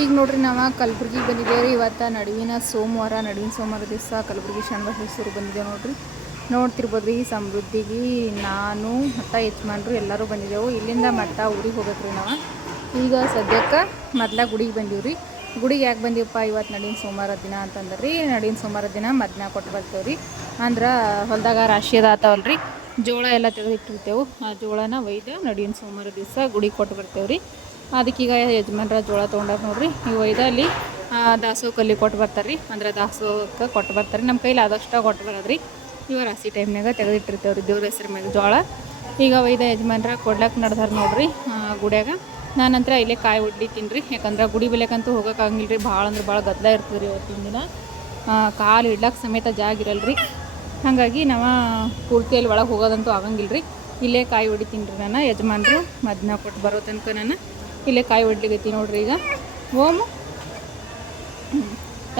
ಈಗ ನೋಡ್ರಿ ನಾವು ಕಲಬುರ್ಗಿಗೆ ಬಂದಿದ್ದೇವೆ ರೀ ಇವತ್ತು ನಡುವಿನ ಸೋಮವಾರ ನಡುವಿನ ಸೋಮವಾರ ದಿವಸ ಕಲಬುರ್ಗಿ ಶರಣಬಸವೇಶ್ವರ ಬಂದಿದ್ದೇವೆ ನೋಡ್ರಿ. ನೋಡ್ತಿರ್ಬೋದು ರೀ ಸಮೃದ್ಧಿಗೆ ನಾನು, ಮತ್ತು ಯಜಮಾನ್ರು ಎಲ್ಲರೂ ಬಂದಿದ್ದೆವು ಇಲ್ಲಿಂದ ಮತ್ತೆ ಊರಿಗೆ ಹೋಗ್ಬೇಕು ರೀ ನಾವು. ಈಗ ಸದ್ಯಕ್ಕೆ ಮೊದ್ಲ ಗುಡಿಗೆ ಬಂದೀವಿ ರೀ ಗುಡಿಗೆ ಯಾಕೆ ಬಂದೀವಪ್ಪ ಇವತ್ತು ನಡುವಿನ ಸೋಮವಾರ ದಿನ ಅಂತಂದ್ರೆ. ರೀ ನಡುವಿನ ಸೋಮವಾರ ದಿನ ಮದ್ನ ಕೊಟ್ಟು ಬರ್ತೇವೆ ರೀ ಅಂದ್ರೆ ಹೊಲದಾಗ ರಾಶಿ ರೀ ಜೋಳ ಎಲ್ಲ ತೆಗೆದಿಟ್ಟಿರ್ತೇವೆ. ಆ ಜೋಳನ ಒಯ್ದು ನಡುವಿನ ಸೋಮವಾರ ದಿವಸ ಗುಡಿಗೆ ಕೊಟ್ಟು ಬರ್ತೇವೆ ರೀ ಅದಕ್ಕೀಗ ಯಜಮಾನ್ರ ಜೋಳ ತೊಗೊಂಡಾರ ನೋಡ್ರಿ. ಈ ಇದಲ್ಲಿ ದಾಸೋಹಕ್ಕಲ್ಲಿ ಕೊಟ್ಟು ಬರ್ತಾರೆ ರೀ ಅಂದ್ರೆ ದಾಸೋಹಕ್ಕೆ ಕೊಟ್ಟು ಬರ್ತಾರೆ ನಮ್ಮ ಕೈಲಿ ಆದಷ್ಟು ಕೊಟ್ಟು ಬರೋದ್ರಿ. ಇವ ರಾಸಿ ಟೈಮ್ನಾಗ ತೆಗೆದಿಟ್ಟಿರ್ತೇವ್ರಿ ದೇವ್ರ ಹೆಸರು ಮ್ಯಾಗ ಜೋಳ. ಈಗ ಒಯ್ದ ಯಜಮಾನ್ರ ಕೊಡ್ಲಕ್ಕೆ ನಡ್ದಾರ ನೋಡ್ರಿ ಗುಡಿಯಾಗ. ನಾನಂತರ ಇಲ್ಲೇ ಕಾಯಿ ಹೊಡ್ಲಿತ್ತೀನಿ ರೀ ಯಾಕಂದ್ರೆ ಗುಡಿ ಬೆಲೆಕಂತೂ ಹೋಗೋಕ್ಕಾಗಿಲ್ಲ ರೀ ಭಾಳ ಅಂದ್ರೆ ಭಾಳ ಗದ್ದಲ ಇರ್ತದೆ ರೀ ಇವತ್ತಿನ ದಿನ ಕಾಲು ಇಡ್ಲಕ್ಕೆ ಸಮೇತ ಜಾಗ ಇರಲ್ಲ ರೀ ಹಾಗಾಗಿ ನಾವು ಪೂರ್ತಿಯಲ್ಲಿ ಒಳಗೆ ಹೋಗೋದಂತೂ ಆಗಂಗಿಲ್ಲ ರೀ ಇಲ್ಲೇ ಕಾಯಿ ಹೊಡಿತೀನಿ ರೀ ನಾನು ಯಜಮಾನ್ರು. ಮದ್ನ ಕೊಟ್ಟು ಬರೋ ತನಕ ನಾನು. ಇಲ್ಲೇ ಕಾಯಿ ಹೊಡ್ಲಿಕತ್ತೀನಿ ನೋಡ್ರಿ ಈಗ. ಓಮ್.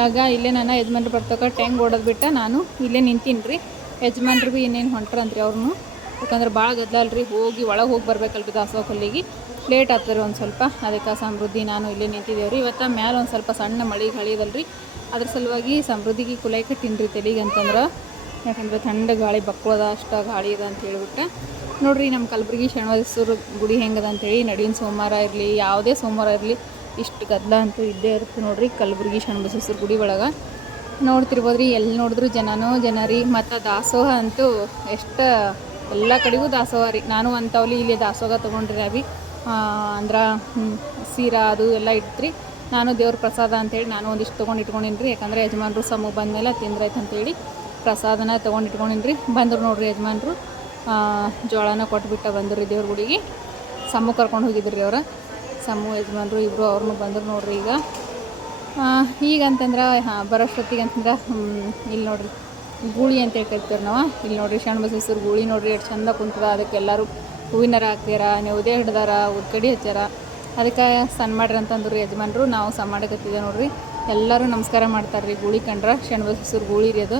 ಆಗ ಇಲ್ಲೇ ನಾನು ಯಜಮಾನ್ರು ಬರ್ತಕ್ಕ ಟ್ಯಾಂಗ್ ಓಡೋದು ಬಿಟ್ಟ ನಾನು ಇಲ್ಲೇ ನಿಂತೀನಿ ರೀ. ಯಜಮಾನ್ರು ಭೀ ಇನ್ನೇನು ಹೊಂಟ್ರಂತ್ರಿ ಅವ್ರನ್ನು ಯಾಕಂದ್ರೆ ಭಾಳ ಗದ್ದಲ ಅಲ್ರಿ ಹೋಗಿ ಒಳಗೆ ಹೋಗಿ ಬರ್ಬೇಕಲ್ರಿ ದಾಸೋಕಲ್ಲಿಗೆ ಲೇಟ್ ಆಗ್ತದೆ ಒಂದು ಸ್ವಲ್ಪ. ಅದಕ್ಕೆ ಸಮೃದ್ಧಿ ನಾನು ಇಲ್ಲೇ ನಿಂತಿದ್ದೇವೆ ರೀ. ಇವತ್ತು ಮ್ಯಾಲೆ ಒಂದು ಸ್ವಲ್ಪ ಸಣ್ಣ ಮಳೆ ಹಳಿದಲ್ರಿ ಅದ್ರ ಸಲುವಾಗಿ ಸಮೃದ್ಧಿಗೆ ಕುಲಾಯ್ಕೆ ತಿನ್ರಿ ತೆಲಿಗೆ ಅಂತಂದ್ರೆ. ಯಾಕಂದ್ರೆ ಥಂಡ ಗಾಳಿ ಬಕ್ಕಳದ ಅಷ್ಟು ಗಾಳಿ ಅದ ಅಂತ ಹೇಳ್ಬಿಟ್ಟು. ನೋಡ್ರಿ ನಮ್ಮ ಕಲಬುರಗಿ ಶರಣೇಶ್ವರ ಗುಡಿ ಹೆಂಗದ ಅಂತೇಳಿ, ನಡುವಿನ ಸೋಮವಾರ ಇರಲಿ, ಯಾವುದೇ ಸೋಮವಾರ ಇರಲಿ, ಇಷ್ಟು ಗದ್ದಲ ಅಂತೂ ಇದ್ದೇ ಇರುತ್ತೆ ನೋಡ್ರಿ ಕಲಬುರಗಿ ಶರಣಬಸವೇಶ್ವರ ಗುಡಿ ಒಳಗೆ. ನೋಡ್ತಿರ್ಬೋದು ರೀ ಎಲ್ಲಿ ನೋಡಿದ್ರು ಜನನೋ ಜನ ರೀ ಮತ್ತು ದಾಸೋಹ ಅಂತೂ ಎಷ್ಟು, ಎಲ್ಲ ಕಡೆಗೂ ದಾಸೋಹ ರೀ. ನಾನು ಅಂಥವ್ಲಿ ಇಲ್ಲಿ ದಾಸೋಹ ತೊಗೊಂಡ್ರಿ ಅಭಿ ಅಂದ್ರೆ ಸೀರಾ ಅದು ಎಲ್ಲ ಇಟ್ರಿ. ನಾನು ದೇವ್ರ ಪ್ರಸಾದ ಅಂತೇಳಿ ನಾನು ಒಂದಿಷ್ಟು ತೊಗೊಂಡು ಇಟ್ಕೊಂಡಿನಿ ರೀ ಯಾಕಂದರೆ ಯಜಮಾನ್ರು ಸಮೂಹ ಬಂದಮೇಲೆ ತಿಂದ್ರಾಯ್ತು ಅಂತೇಳಿ ಪ್ರಸಾದನ ತೊಗೊಂಡು ಇಟ್ಕೊಂಡಿನಿ ರೀ ಬಂದರು ನೋಡ್ರಿ ಯಜಮಾನ್ರು. ಜೋಳನ ಕೊಟ್ಬಿಟ್ಟು ಬಂದರು ರೀ ದೇವ್ರ ಗುಡಿಗೆ. ಸಮ್ಮು ಕರ್ಕೊಂಡು ಹೋಗಿದ್ರು ರೀ ಅವ್ರು. ಸಮ್ಮು ಯಜಮಾನ್ರು ಇಬ್ಬರು ಅವ್ರನ್ನೂ ಬಂದರು ನೋಡ್ರಿ ಈಗ. ಈಗ ಅಂತಂದ್ರೆ ಹಾಂ ಬರೋಷ್ಟೊತ್ತಿಗೆ ಅಂತಂದ್ರೆ ಇಲ್ಲಿ ನೋಡ್ರಿ, ಗೂಳಿ ಅಂತ ಹೇಳ್ಕೈತೀವಿ ನಾವು. ಇಲ್ಲಿ ನೋಡ್ರಿ ಶರಣಬಸವೇಶ್ವರ ಗೂಳಿ ನೋಡ್ರಿ, ಎಷ್ಟು ಚಂದ ಕುಂತದ ಅದಕ್ಕೆ ಎಲ್ಲರೂ ಹಾಕ್ತೀರ ನೀವು ನೆವದೇ ಹಿಡ್ದಾರ ಉದ್ಕಡಿ ಹಚ್ಚಾರ ಅದಕ್ಕೆ ಸಣ್ಣ ಮಾಡ್ರಿ ಅಂತಂದ್ರು ಯಜಮಾನ್ರು. ನಾವು ಸಣ್ಣ ಮಾಡಕತ್ತಿದ್ದೆ ನೋಡ್ರಿ. ಎಲ್ಲರೂ ನಮಸ್ಕಾರ ಮಾಡ್ತಾರೆ ರೀ ಗೂಳಿ ಕಂಡ್ರೆ. ಶರಣಬಸವೇಶ್ವರ ಗೂಳಿ ರೀ ಅದು.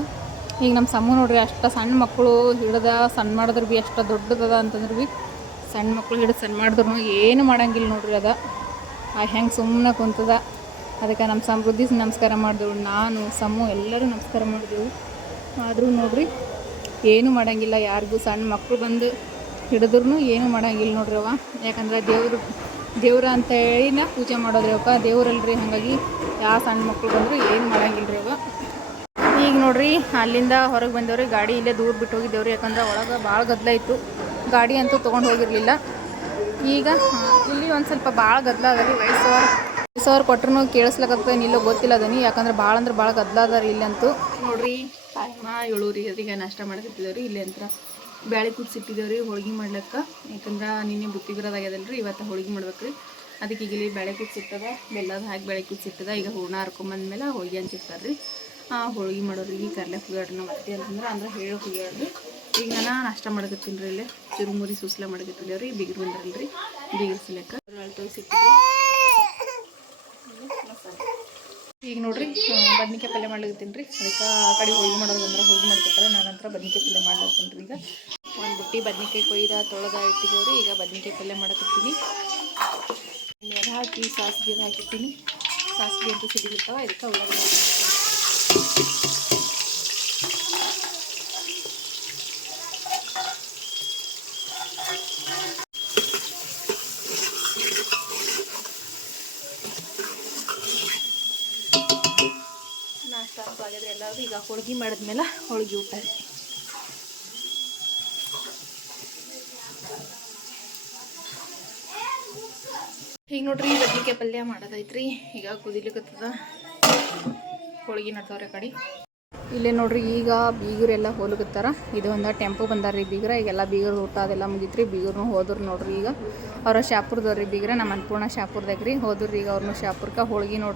ಈಗ ನಮ್ಮ ಸಮ್ಮ ನೋಡ್ರಿ ಅಷ್ಟು ಸಣ್ಣ ಮಕ್ಕಳು ಹಿಡ್ದ ಸಣ್ಣ ಮಾಡಿದ್ರು ಭೀ ಅಷ್ಟು ದೊಡ್ಡದದ ಅಂತಂದ್ರೆ ಭೀ ಸಣ್ಣ ಮಕ್ಕಳು ಹಿಡಿದು ಸಣ್ಣ ಮಾಡಿದ್ರು ಏನು ಮಾಡಂಗಿಲ್ಲ ನೋಡ್ರಿ ಅದ. ಆ ಹೆಂಗೆ ಸುಮ್ಮನೆ ಕುಂತದ. ಅದಕ್ಕೆ ನಮ್ಮ ಸಮೃದ್ಧಿ ನಮಸ್ಕಾರ ಮಾಡಿದೆವು. ನಾನು ಸಮು ಎಲ್ಲರೂ ನಮಸ್ಕಾರ ಮಾಡಿದೆವು. ಆದರೂ ನೋಡ್ರಿ ಏನು ಮಾಡಂಗಿಲ್ಲ. ಯಾರಿಗೂ ಸಣ್ಣ ಮಕ್ಕಳು ಬಂದು ಹಿಡಿದ್ರು ಏನು ಮಾಡಂಗಿಲ್ಲ ನೋಡ್ರಿ ಅವ ಯಾಕಂದ್ರೆ ದೇವರು, ದೇವ್ರ ಅಂತ ಹೇಳಿನ ಪೂಜೆ ಮಾಡೋದ್ರಿ ಅವಕ್ಕ ದೇವ್ರಲ್ರಿ ಹಾಗಾಗಿ ಯಾವ ಸಣ್ಣ ಮಕ್ಕಳು ಬಂದರೂ ಏನು ಮಾಡಂಗಿಲ್ಲ ರೀ ಅವ ನೋಡ್ರಿ, ಅಲ್ಲಿಂದ ಹೊರಗೆ ಬಂದವ್ರಿ, ಗಾಡಿ ಇಲ್ಲೇ ದೂರ ಬಿಟ್ಟು ಹೋಗಿದ್ದೇವ್ರಿ, ಯಾಕಂದ್ರೆ ಒಳಗೆ ಭಾಳ ಗದ್ದಲ ಇತ್ತು. ಗಾಡಿ ಅಂತೂ ತೊಗೊಂಡು ಹೋಗಿರಲಿಲ್ಲ. ಈಗ ಇಲ್ಲಿ ಒಂದು ಸ್ವಲ್ಪ ಭಾಳ ಗದ್ದಲ ಅದ ರೀ ವಯಸ್ಸವ್ರು ವಯಸ್ಸವ್ರು ಕೊಟ್ಟರು ಕೇಳಿಸ್ಲಕತ್ತ ನಿಲ್ಲೋ ಗೊತ್ತಿಲ್ಲ ಅದನಿ ಯಾಕಂದ್ರೆ ಭಾಳ ಅಂದ್ರೆ ಭಾಳ ಗದ್ದಲ ಅದ ರೀ ಇಲ್ಲಂತೂ. ನೋಡ್ರಿ ಟೈಮ ಏಳೂರಿ ಅದೀಗ ನಾಷ್ಟ ಮಾಡಕತ್ತಿದ್ದೇವ್ರಿ ಇಲ್ಲಿ ಅಂತ ಬ್ಯಾಳೆ ಕುದಿಸಿಟ್ಟಿದ್ದೇವ್ರಿ ಹೋಳ್ಗೆ ಮಾಡ್ಲಕ್ಕ. ಯಾಕಂದ್ರೆ ನಿನ್ನೆ ಬುತ್ತಿ ಇವತ್ತು ಹೋಳ್ಗೆ ಮಾಡ್ಬೇಕ್ರಿ. ಅದಕ್ಕೆ ಈಗ ಇಲ್ಲಿ ಬೇಳೆ ಕುದಿಸಿರ್ತದ ಬೆಲ್ಲದ ಹಾಕಿ ಬೇಳೆ ಕುದಿಸಿರ್ತದ ಈಗ ಹೂರ್ಣ ಹರ್ಕೊಂಬಂದ್ಮೇಲೆ ಹೋಳ್ಗೆ ಹಂಚಿರ್ತಾರೆ ರೀ ಹೋಳ್ಗೆ ಮಾಡೋರಿಗೆ ಕರ್ಲೆ ಹುಗ್ಯಾಡ್ರಿ ನಮ್ಮ ಅತ್ತೆ ಅಂತಂದ್ರೆ ಅಂದ್ರೆ ಹೇಳೋ ಹುಗ್ಯಾಡ್ರಿ ಈಗ ನಾನು ನಾಷ್ಟ ಮಾಡಕತ್ತೀನಿ ರೀ ಇಲ್ಲೇ. ಚುರುಮುರಿ ಸುಸ್ಲ ಮಾಡಕತ್ತಿಲ್ಲ ರೀ, ಬಿಗಿರು ಬಂದ್ರಲ್ಲ ರೀ. ಬಿಗಿರು ತೋರಿಸಿಟ್ಟಿದ್ದೆ ಈಗ ನೋಡ್ರಿ ಬದ್ನಿಕಾಯಿ ಪಲ್ಯ ಮಾಡ್ಲಿಕತ್ತೀನಿ ರೀ. ಅದಕ್ಕೆ ಆ ಕಡೆ ಹೋಳ್ಗೆ ಮಾಡೋದು ಅಂದ್ರೆ ಹೋಳ್ಗೆ ಮಾಡ್ಕೊತಾರೆ. ನಾನು ನಂತರ ಬದ್ನಿಕಾಯಿ ಪಲ್ಯ ಮಾಡ್ಲತ್ತೀನಿ ರೀ ಈಗ. ಒಂದು ಬುಟ್ಟಿ ಬದ್ನಿಕಾಯಿ ಕೊಯ್ದ, ತೊಳೆದ ಇಟ್ಟಿದ್ದೇವೆ ರೀ. ಈಗ ಬದ್ನಿಕಾಯಿ ಪಲ್ಯ ಮಾಡಕತ್ತೀನಿ. ಎಲ್ಲ ಹಾಕಿ ಸಾಸಿಗೆ ಹಾಕಿರ್ತೀನಿ. ಸಾಸಿಗೆ ಅಂತೂ ಸಿಡಿಲಿರ್ತಾವ, ಇದಕ್ಕೆ ಉಳ್ಳಾಗಡ್ಡಿ ಹಾಕ್ತೀನಿ. ನಾಷ್ಟ ಎಲ್ಲರೂ ಈಗ ಹೋಳ್ಗೆ ಮಾಡಿದ್ಮೇಲೆ ಹೋಳ್ಗೆ ಊಟ ಈಗ ನೋಡ್ರಿ ಬದ್ಲಿಕೆ ಪಲ್ಯ ಮಾಡೋದೈತ್ರಿ. ಈಗ ಕುದಿಲಿಕತ್ತದ ಹೋಳ್ಗೆ ನಡ್ದವ್ರೆ ಕಡೆ. ಇಲ್ಲೇ ನೋಡ್ರಿ, ಈಗ ಬೀಗರೆಲ್ಲ ಹೋಲಗತ್ತಾರ. ಇದು ಒಂದು ಟೆಂಪೋ ಬಂದಾರ್ರಿ ಬೀಗರ. ಈಗೆಲ್ಲ ಬೀಗರ ಊಟ ಅದೆಲ್ಲ ಮುಗಿತ್ರಿ. ಬೀಗರ್ನು ಹೋದ್ರು ನೋಡ್ರಿ ಈಗ. ಅವ್ರ ಶಾಪುರದವ್ರಿ ಬೀಗರ ನಮ್ಮ ಅನ್ನಪೂರ್ಣ ಶಾಪುರ್ದಾಗ ರೀ ಹೋದ್ರಿ ಈಗ ಅವ್ರನ್ನ ಶಾಪುರ್ಕ ಹೋಳಿಗೆ ನೋಡ್ರಿ.